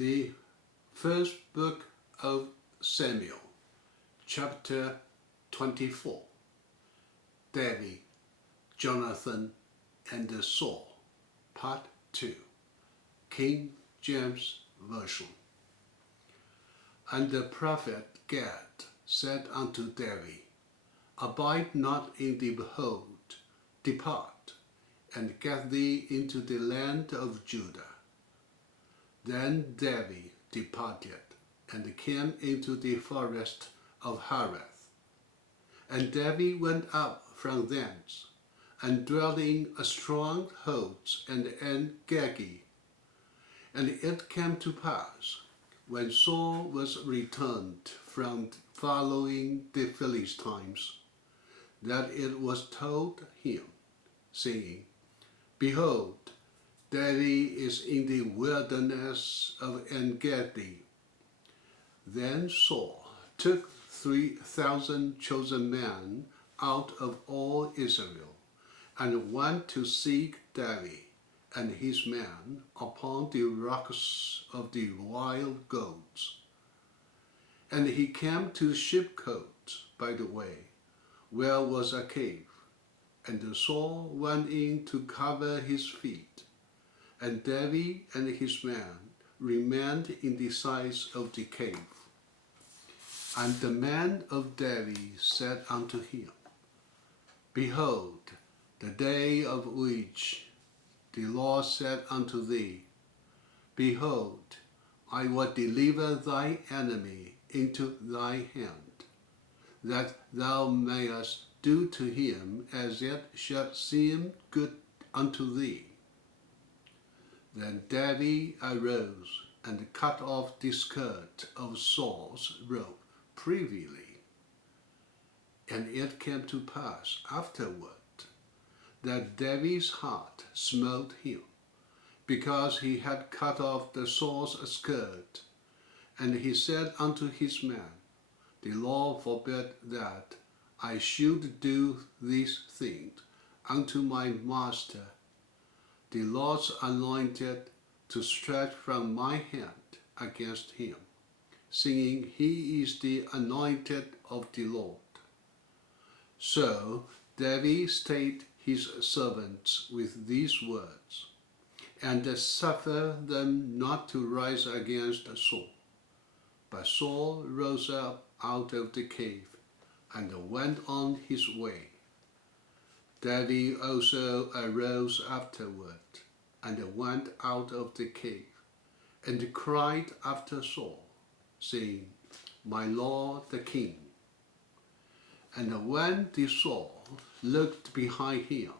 The first book of Samuel, chapter 24. David, Jonathan, and Saul, part 2, King James Version. And the prophet Gad said unto David, Abide not in the behold, depart, and get thee into the land of Judah. Then David departed, and came into the forest of Hareth. And David went up from thence, and dwelt in a stronghold and Engedi. And it came to pass, when Saul was returned from following the Philistines, that it was told him, saying, Behold, David is in the wilderness of Engedi. Then Saul took 3,000 chosen men out of all Israel, and went to seek David and his men upon the rocks of the wild goats. And he came to Sheepcote by the way, where was a cave, and Saul went in to cover his feet. And David and his men remained in the sides of the cave. And the men of David said unto him, Behold, the day of which the Lord said unto thee, Behold, I will deliver thy enemy into thy hand, that thou mayest do to him as it shall seem good unto thee. Then David arose and cut off the skirt of Saul's robe privily. And it came to pass afterward that David's heart smote him, because he had cut off the Saul's skirt. And he said unto his men, The Lord forbid that I should do these things unto my master, the Lord's anointed, to stretch from my hand against him, saying, He is the anointed of the Lord. So David stayed his servants with these words, and suffered them not to rise against Saul. But Saul rose up out of the cave, and went on his way. David also arose afterward, and went out of the cave, and cried after Saul, saying, My lord the king. And when the Saul looked behind him,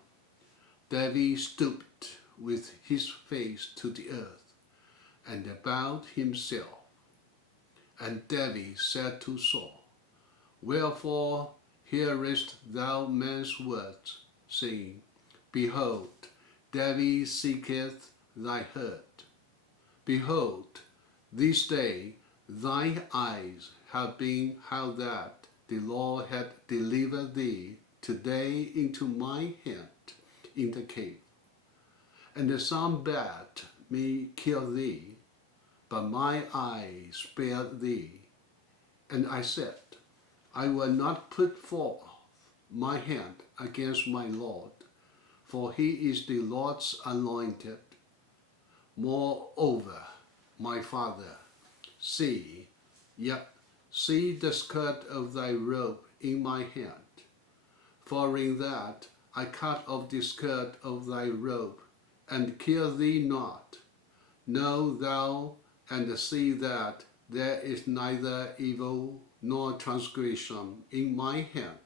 David stooped with his face to the earth, and bowed himself. And David said to Saul, Wherefore hearest thou men's words, saying, Behold, David seeketh thy hurt. Behold, this day thine eyes have been how that the Lord had delivered thee today into my hand in the cave. And some bade me kill thee, but my eyes spared thee. And I said, I will not put forth my hand against my Lord, for he is the Lord's anointed. Moreover, my father, see the skirt of thy robe in my hand. For in that I cut off the skirt of thy robe, and kill thee not. Know thou and see that there is neither evil nor transgression in my hand.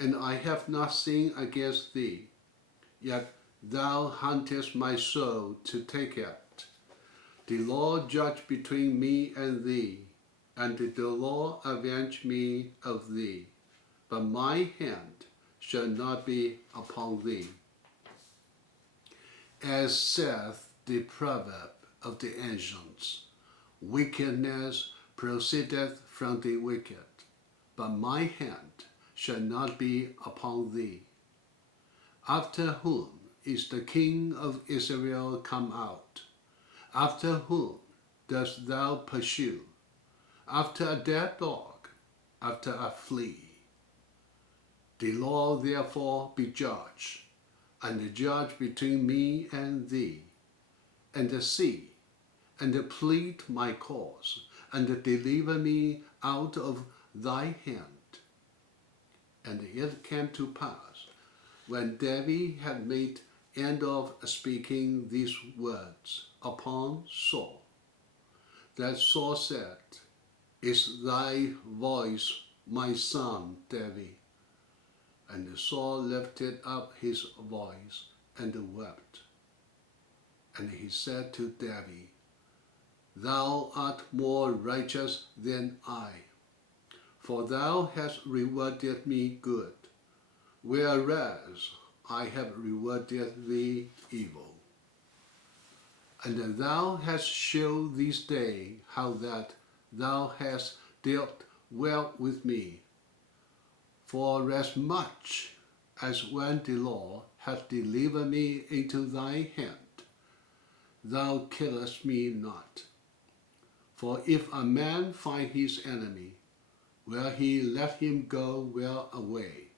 And I have not sinned against thee, yet thou huntest my soul to take it. The Lord judge between me and thee, and the Lord avenge me of thee, but my hand shall not be upon thee. As saith the proverb of the ancients, wickedness proceedeth from the wicked, but my hand shall not be upon thee. After whom is the king of Israel come out? After whom dost thou pursue? After a dead dog, after a flea. The Lord therefore be judge, and judge between me and thee, and see, and plead my cause, and deliver me out of thy hand. And it came to pass, when David had made end of speaking these words upon Saul, that Saul said, Is thy voice my son David? And Saul lifted up his voice and wept. And he said to David, Thou art more righteous than I, for thou hast rewarded me good, whereas I have rewarded thee evil. And thou hast showed this day how that thou hast dealt well with me. For as much as when the Lord hath delivered me into thy hand, thou killest me not. For if a man find his enemy, will he let him go well away?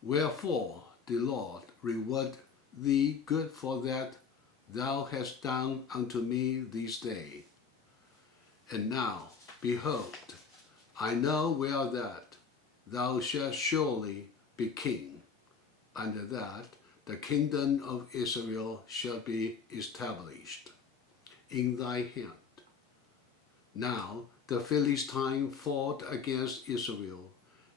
Wherefore the Lord reward thee good for that thou hast done unto me this day. And now, behold, I know well that thou shalt surely be king, and that the kingdom of Israel shall be established in thy hand. Now the Philistine fought against Israel,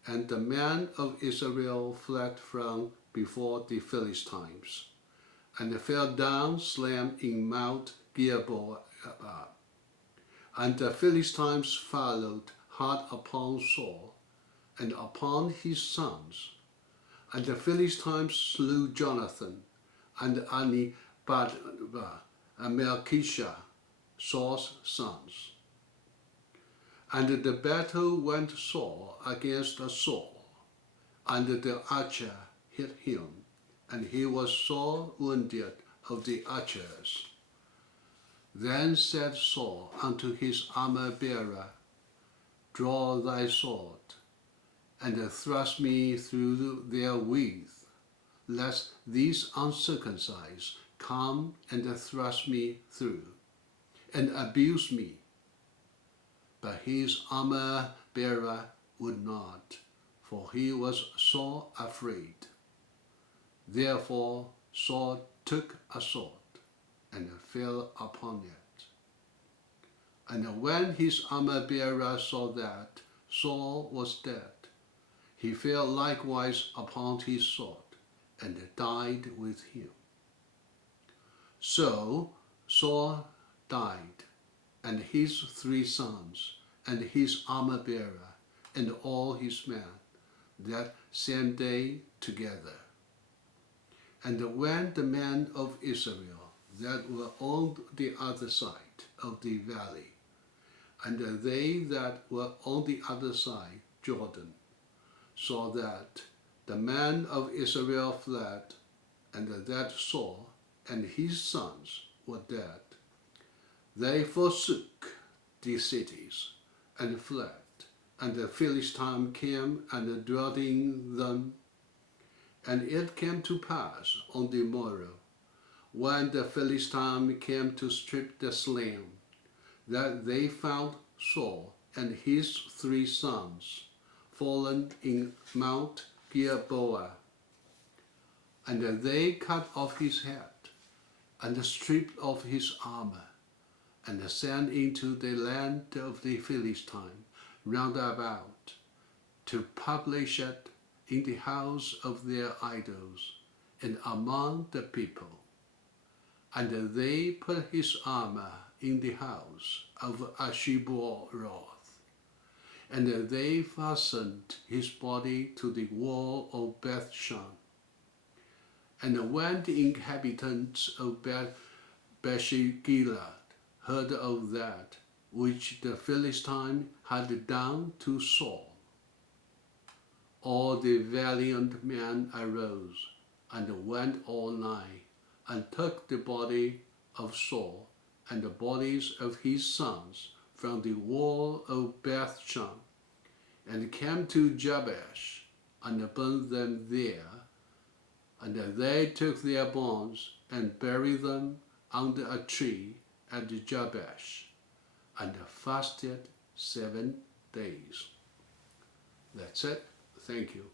and the men of Israel fled from before the Philistines, and fell down slain in Mount Gilboa. And the Philistines followed hard upon Saul, and upon his sons. And the Philistines slew Jonathan, and Anibadba, and Melchishah, Saul's sons. And the battle went sore against Saul, and the archer hit him, and he was sore wounded of the archers. Then said Saul unto his armor-bearer, Draw thy sword, and thrust me through their width, lest these uncircumcised come and thrust me through, and abuse me. But his armor-bearer would not, for he was sore afraid. Therefore Saul took a sword, and fell upon it. And when his armor-bearer saw that Saul was dead, he fell likewise upon his sword, and died with him. So Saul died, and his 3 sons, and his armor-bearer, and all his men, that same day together. And when the men of Israel that were on the other side of the valley, and they that were on the other side Jordan, saw that the men of Israel fled, and that Saul and his sons were dead, they forsook the cities and fled, and the Philistines came and dwelt in them. And it came to pass on the morrow, when the Philistines came to strip the slain, that they found Saul and his 3 sons fallen in Mount Gilboa. And they cut off his head, and stripped off his armor, and sent into the land of the Philistines round about, to publish it in the house of their idols, and among the people. And they put his armor in the house of Ashiboroth, and they fastened his body to the wall of Bethshan. And when the inhabitants of Bethshegilah heard of that which the Philistines had done to Saul, all the valiant men arose and went all night, and took the body of Saul and the bodies of his sons from the wall of Bethshan, and came to Jabesh, and burned them there. And they took their bones and buried them under a tree at Jabesh, and fasted 7 days. That's it. Thank you.